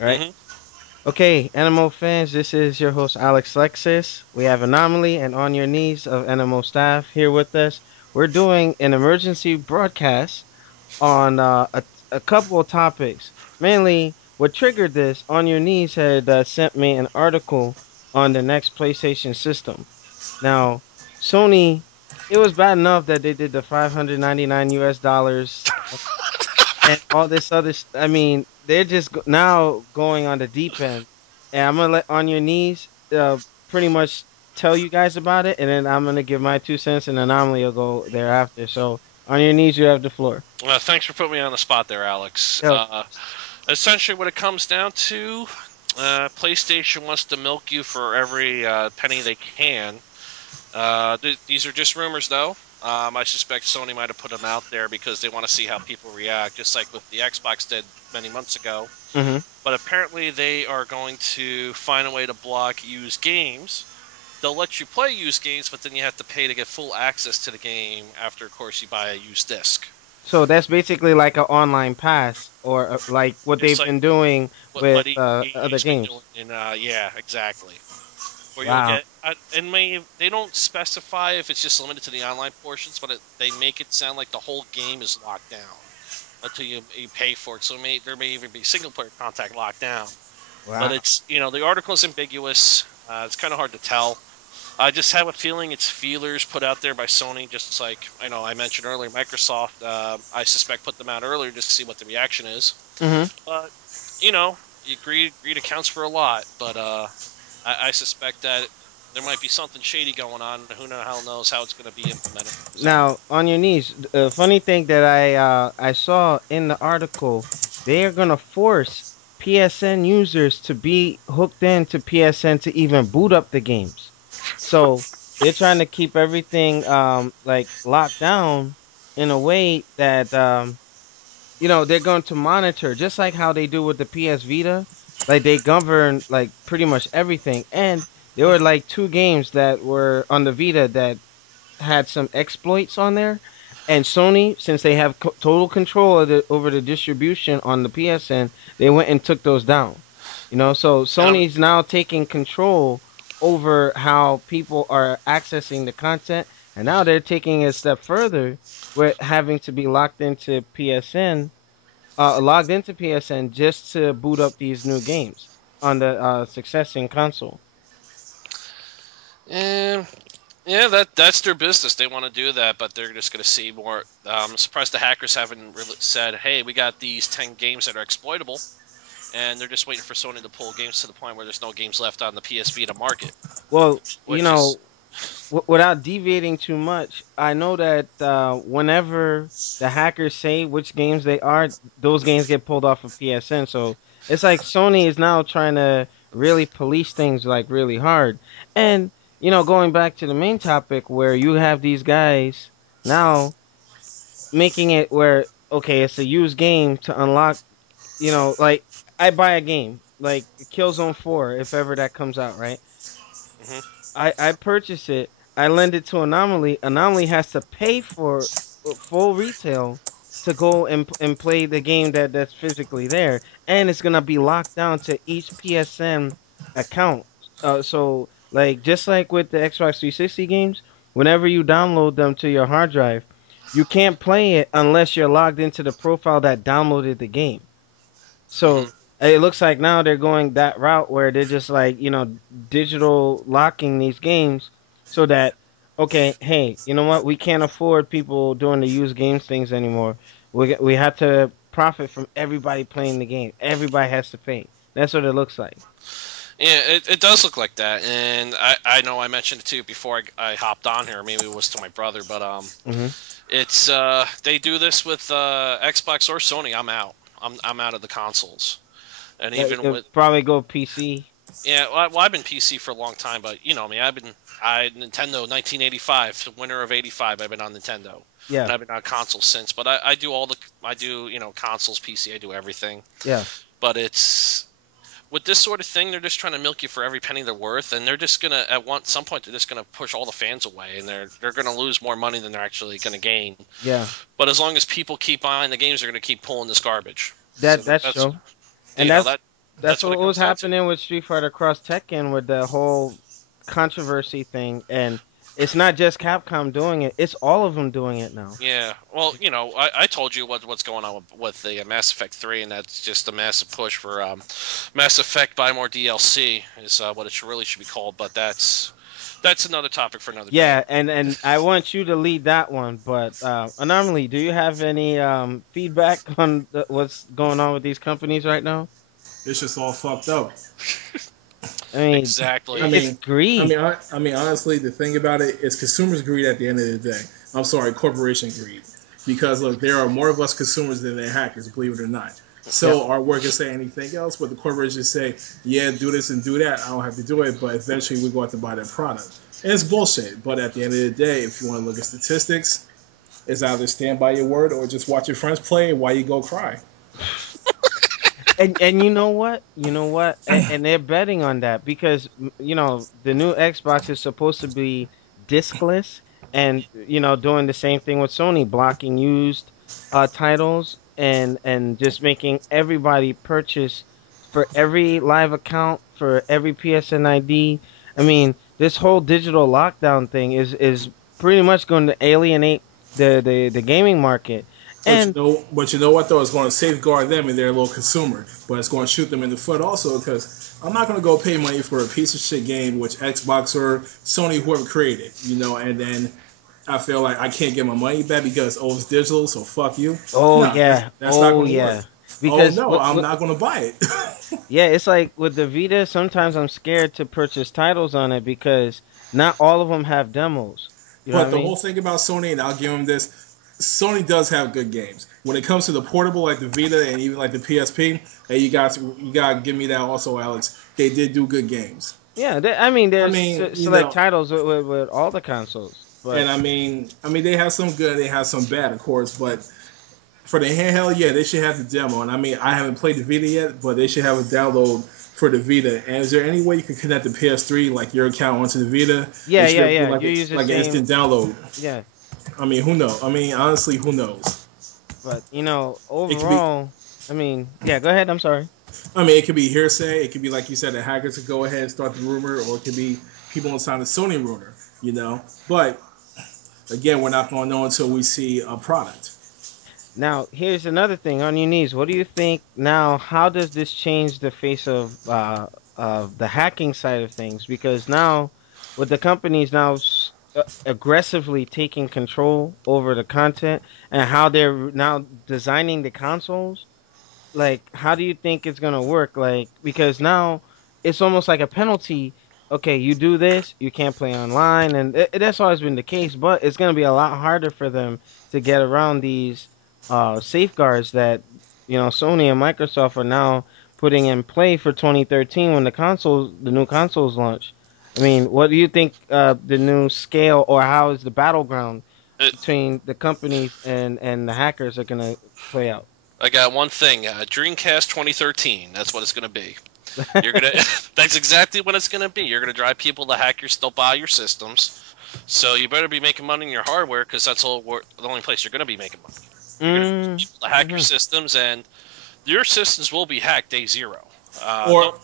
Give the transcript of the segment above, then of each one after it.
All right. Hmm. Okay, nMo fans, this is your host Alex Lexis. We have Anomaly and On Your Knees of nMo staff here with us. We're doing an emergency broadcast on a couple of topics. Mainly, what triggered this, On Your Knees had sent me an article on the next PlayStation system. Now, Sony, it was bad enough that they did the 599 US dollars and all this other. I mean, they're just now going on the deep end. And I'm gonna let On Your Knees pretty much tell you guys about it, and then I'm gonna give my 2 cents, and Anomaly will go thereafter. So, On Your Knees, you have the floor. Thanks for putting me on the spot there, Alex. Yep. Essentially, what it comes down to, PlayStation wants to milk you for every penny they can. These are just rumors, though. I suspect Sony might have put them out there because they want to see how people react, just like what the Xbox did many months ago. Mhm. But apparently, they are going to find a way to block used games. They'll let you play used games, but then you have to pay to get full access to the game after, of course, you buy a used disc. So that's basically like an online pass, or like what Just they've like been doing what with other EA's been doing, games. and yeah, exactly. Where you'll Wow. get, and they don't specify if it's just limited to the online portions, but they make it sound like the whole game is locked down until you pay for it. So there may even be single player contact locked down. But Wow. it's the article is ambiguous. It's kind of hard to tell. I just have a feeling it's feelers put out there by Sony, just like I mentioned earlier. Microsoft, I suspect, put them out earlier just to see what the reaction is. Mhm. But you know, greed accounts for a lot. But I suspect that there might be something shady going on. Who the hell knows how it's going to be implemented? So Now, On Your Knees, the funny thing that I saw in the article, they are gonna force PSN users to be hooked into PSN to even boot up the games. So they're trying to keep everything like locked down in a way that they're going to monitor just like how they do with the PS Vita. Like they govern like pretty much everything. And there were like two games that were on the Vita that had some exploits on there, and Sony, since they have total control of over the distribution on the PSN, they went and took those down. So and I'm Sony's now taking control over how people are accessing the content, and now they're taking it a step further with having to be logged into PSN just to boot up these new games on the successing console. and yeah, that's their business. They want to do that, but they're just going to see more. I'm surprised the hackers haven't really said, "Hey, we got these 10 games that are exploitable," and they're just waiting for Sony to pull games to the point where there's no games left on the PS Vita market, Well, which is without deviating too much, I know that whenever the hackers say which games they are, those games get pulled off of PSN. So it's like Sony is now trying to really police things like really hard. And going back to the main topic where you have these guys now making it where okay, it's a used game to unlock. Like I buy a game like Killzone 4 if ever that comes out, right? mhm. I purchase it. I lend it to Anomaly. Anomaly has to pay for full retail to go and play the game that's physically there, and it's gonna be locked down to each PSN account. So like just like with the Xbox 360 games, whenever you download them to your hard drive, you can't play it unless you're logged into the profile that downloaded the game. So Mhm. it looks like now they're going that route where they're just like, digital locking these games so that, okay, hey, you know what? We can't afford people doing the used games things anymore. We have to profit from everybody playing the game. Everybody has to pay. That's what it looks like. Yeah, it does look like that, and I know I mentioned it too before I hopped on here. Maybe it was to my brother, but Hmm. it's they do this with Xbox or Sony. I'm out. I'm out of the consoles, and Like, even it'll with probably go PC. yeah, well, I've been PC for a long time, but you know me, I Nintendo 1985, winter of '85. I've been on Nintendo, and Yeah, I've been on consoles since. But I do I do consoles, PC, I do everything. yeah. But it's with this sort of thing, they're just trying to milk you for every penny they're worth, and they're just gonna some point they're just gonna push all the fans away, and they're gonna lose more money than they're actually gonna gain. Yeah. But as long as people keep buying the games, they're gonna keep pulling this garbage. So That's that's true. And you know that's that. That's That's what what it was comes down to. happening with Street Fighter Cross Tekken with the whole controversy thing, and it's not just Capcom doing it; it's all of them doing it now. Yeah, well, I told you what's going on with the Mass Effect 3, and that's just a massive push for Mass Effect buy more DLC is what it really should be called. But that's another topic for another day. Yeah, and I want you to lead that one, but Anomaly, do you have any feedback on what's going on with these companies right now? It's just all fucked up. I mean, I Exactly. it's mean, greed. I mean, honestly, the thing about it is consumers greed at the end of the day. I'm sorry, corporation greed. Because look, there are more of us consumers than there are hackers, believe it or not. Yep. So our workers say anything else, but the corporations say, yeah, do this and do that. I don't have to do it, but eventually we go out to buy that product. And it's bullshit. But at the end of the day, if you want to look at statistics, it's either stand by your word or just watch your friends play while you go cry. And you know what? You know what? And they're betting on that because the new Xbox is supposed to be discless and doing the same thing with Sony, blocking used titles and just making everybody purchase for every live account, for every PSN ID. I mean, this whole digital lockdown thing is pretty much going to alienate the gaming market. And But you know what though? It's going to safeguard them and their little consumer, but it's going to shoot them in the foot also because I'm not going to go pay money for a piece of shit game which Xbox or Sony whoever created, and then I feel like I can't get my money back because it's digital, so fuck you. oh No, yeah, that's not oh going to work. yeah. Oh Because no, I'm not going to buy it. yeah, it's like with the Vita, sometimes I'm scared to purchase titles on it because not all of them have demos. You know what But I the whole mean? thing about Sony, and I'll give them this, Sony does have good games. When it comes to the portable, like the Vita and even like the PSP, and you gotta give me that also, Alex. They did do good games. Yeah, I mean, I there's mean, select titles with all the consoles, but and I mean, they have some good, they have some bad, of course. But for the handheld, yeah, they should have the demo. And I mean, I haven't played the Vita yet, but they should have a download for the Vita. And is there any way you can connect the PS3, like your account, onto the Vita? They yeah, should be yeah, able to do yeah. You use the like an same, instant download. yeah, I mean, who knows? I mean, honestly, who knows? but It could be overall, I mean, yeah. Go ahead. I'm sorry. I mean, it could be hearsay. It could be like you said, the hackers could go ahead and start the rumor, or it could be people inside the Sony rumor. But again, we're not going to know until we see a product. Now, here's another thing on your knees. What do you think now? How does this change the face of the hacking side of things? Because now, with the companies now aggressively taking control over the content and how they're now designing the consoles, like how do you think it's gonna work? Like because now it's almost like a penalty. Okay, you do this, you can't play online, and that's always been the case. But it's gonna be a lot harder for them to get around these safeguards that Sony and Microsoft are now putting in play for 2013 when the new consoles launch. I mean, what do you think the new scale or how is the battleground Uh, between the companies and the hackers are gonna play out? I got one thing. Dreamcast 2013. That's what it's going to be. You're gonna. That's exactly what it's going to be. You're going to drive people to hack your, still buy your systems. So you better be making money in your hardware because that's the only place you're going to be making money. You're going to Mm, people to hack your mhm. systems, and your systems will be hacked day zero. Or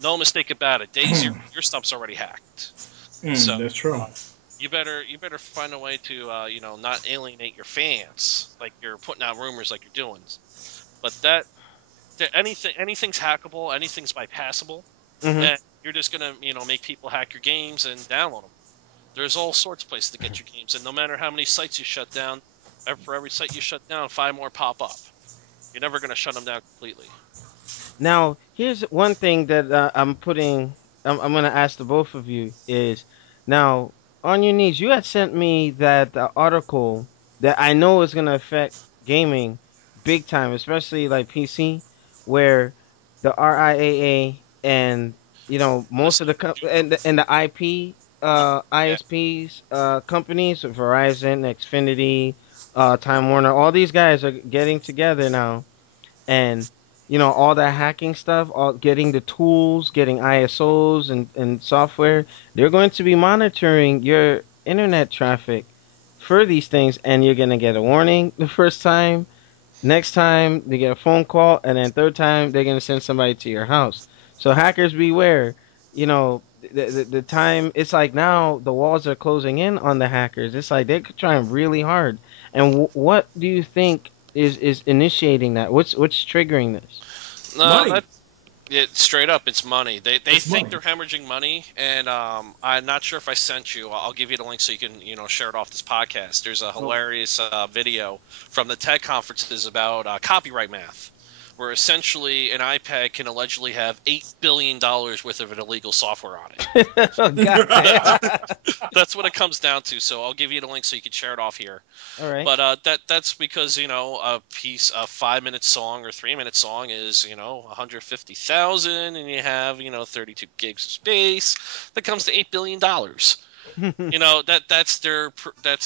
No mistake about it. Day zero, your stuff's already hacked. So that's true. you better find a way to not alienate your fans like you're putting out rumors like you're doing. But anything's hackable, anything's bypassable, Mhm. and you're just gonna make people hack your games and download them. There's all sorts of places to get your games, and no matter how many sites you shut down, for every site you shut down, five more pop up. You're never gonna shut them down completely. Now, here's one thing that I'm going to ask the both of you is now on your knees. You had sent me that article that I know is going to affect gaming big time, especially like PC, where the RIAA and most of Minnesota the and the IP Yeah, ISPs companies, Verizon, Xfinity, Time Warner, all these guys are getting together now and all that hacking stuff, all getting the tools, getting ISOs and software, they're going to be monitoring your internet traffic for these things, and you're gonna get a warning the first time. Next time they get a phone call, and then third time they're gonna send somebody to your house. So hackers beware. You know, the time it's like now the walls are closing in on the hackers. It's like they're trying really hard. And what do you think is initiating that? What's triggering this? That Money. straight up, it's money. They It's think money. they're hemorrhaging money, and I'm not sure if I sent you. I'll give you the link so you can share it off this podcast. There's a Oh, hilarious video from the TED conferences about copyright math, where essentially an iPad can allegedly have $8 billion worth of an illegal software on it. Oh, God damn. That's what it comes down to. So I'll give you the link so you can share it off here. All right. But that's because a 5 minute song or 3 minute song is 150,000, and you have 32 gigs of space. That comes to $8 billion. That's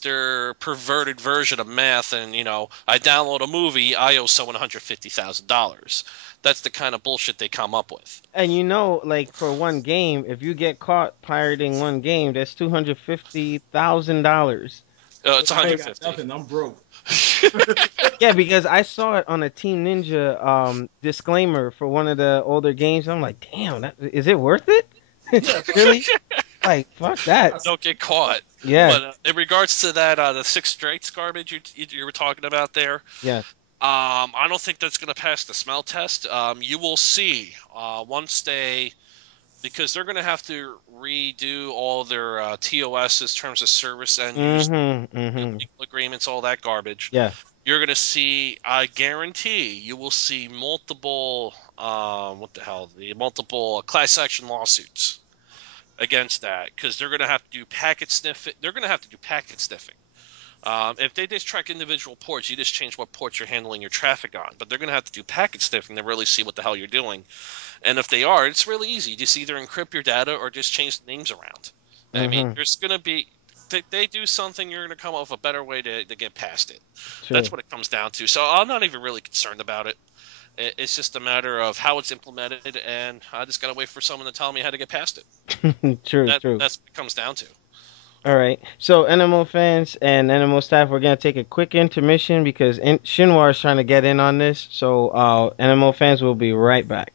their perverted version of math. And I download a movie, I owe someone $150,000. That's the kind of bullshit they come up with. And like for one game, if you get caught pirating one game, that's $250,000. It's I ain't got 150. nothing. I'm broke. Yeah, because I saw it on a Team Ninja disclaimer for one of the older games. I'm like, damn, is it worth it? Yeah, Really? Like, fuck that. that's Don't get caught. Yeah, But in regards to that, the six strikes garbage you were talking about there, yeah. I don't think that's going to pass the smell test. You will see once because they're going to have to redo all their TOSs, terms of service, and use Mm-hmm. Mm-hmm. legal agreements, all that garbage. Yeah. You're going to see, I guarantee, you will see multiple, the multiple class action lawsuits against that, because they're going to have to do packet sniffing. They're going to have to do packet sniffing. If they just track individual ports, you just change what ports you're handling your traffic on. But they're going to have to do packet sniffing to really see what the hell you're doing. And if they are, it's really easy. Just either encrypt your data or just change the names around. I mean, Mm-hmm. there's going to be. They do something, you're going to come up with a better way to get past it. That's True. what it comes down to. So I'm not even really concerned about it. It's just a matter of how it's implemented, and I just got to wait for someone to tell me how to get past it. True. That True. that's what it comes down to. All right. So, NMO fans and NMO staff, we're gonna take a quick intermission because Shinwar is trying to get in on this. So, NMO fans will be right back.